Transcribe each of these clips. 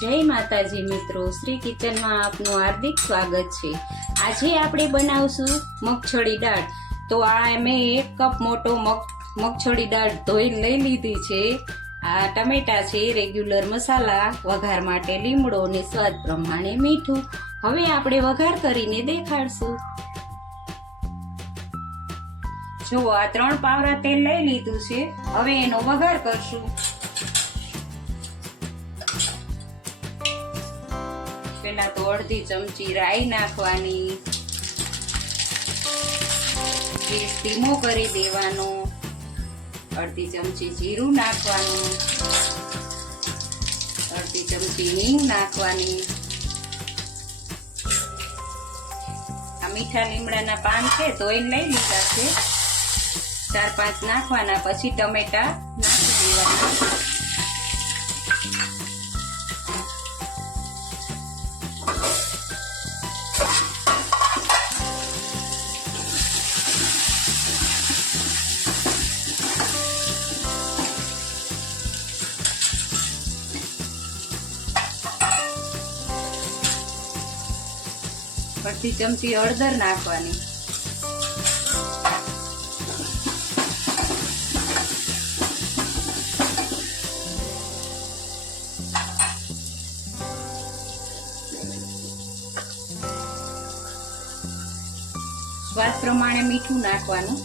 જય માતાજી મિત્રો, શ્રી કિચનમાં આપનું હાર્દિક સ્વાગત છે। આજે આપણે બનાવશું મગછળી દાળ। તો આ મેં 1 કપ મોટો મગછળી દાળ ધોઈ લઈ લીધી છે। આ ટમેટા છે, રેગ્યુલર મસાલા, વઘાર માટે લીમડો ને સ્વાદ પ્રમાણે મીઠું। હવે આપણે વઘાર કરીને દેખાડશું। જો આ 3 પાવરા તેલ લઈ લીધું છે। હવે એનો વઘાર કરશું। પેલા તો અડધી ચમચી રાઈ નાખવાની, ગેસ ધીમો કરી દેવાનો, અડધી ચમચી જીરું નાખવાનું, અડધી ચમચી હિંગ નાખવાની। આ મીઠા લીમડાના પાન છે ધોઈને લઈ લીધા છે, 4-5 નાખવાના, પછી ટમેટા નાખી દેવાના। અડધી ચમચી હળદર નાખવાની, સ્વાદ પ્રમાણે મીઠું નાખવાનું।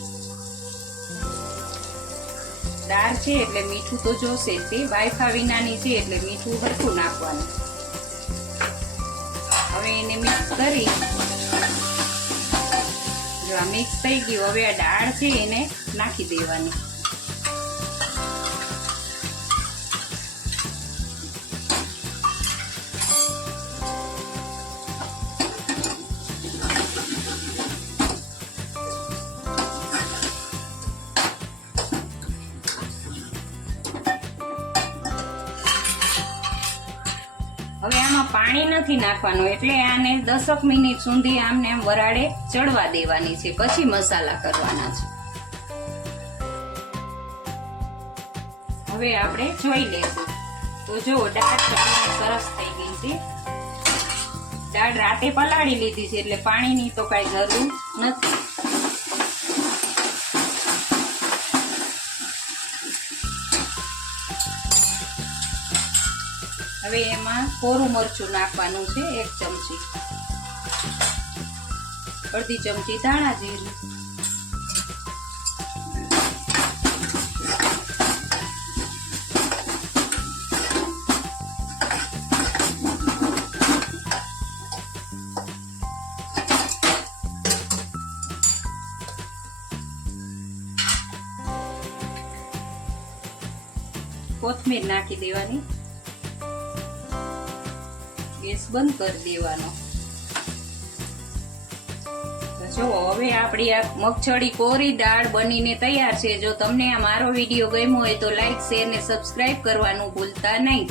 દાળ છે એટલે મીઠું તો જોશે જ, વાયફા વિનાની છે એટલે મીઠું હરખું નાખવાનું। હવે એને મિક્સ કરી, જો આ મિક્સ થઈ ગયું, હવે આ દાળ છે એને નાખી દેવાની। હવે આમાં પાણી નથી નાખવાનું, એટલે આને 10 મિનિટ સુધી આમને આમ વરાળે ચડવા દેવાની છે, પછી મસાલા કરવાના છે। હવે આપણે જોઈ લેશું। તો જો દાળ સરસ થઈ ગઈ છે। દાળ રાતે પલાળી લીધી છે એટલે પાણીની તો કઈ જરૂર નથી। હવે એમાં કોરું મરચું નાખવાનું છે, 1 ચમચી, અડધી ચમચી ધાણા જીરું, કોથમીર નાખી દેવાની, ગેસ બંધ કરી દેવાનો। જો હવે આપણી આ મગછળી કોરી દાળ બનીને તૈયાર છે। જો તમને આ મારો વિડીયો ગમ્યો હોય તો લાઈક, શેર ને સબસ્ક્રાઇબ કરવાનું ભૂલતા નહીં।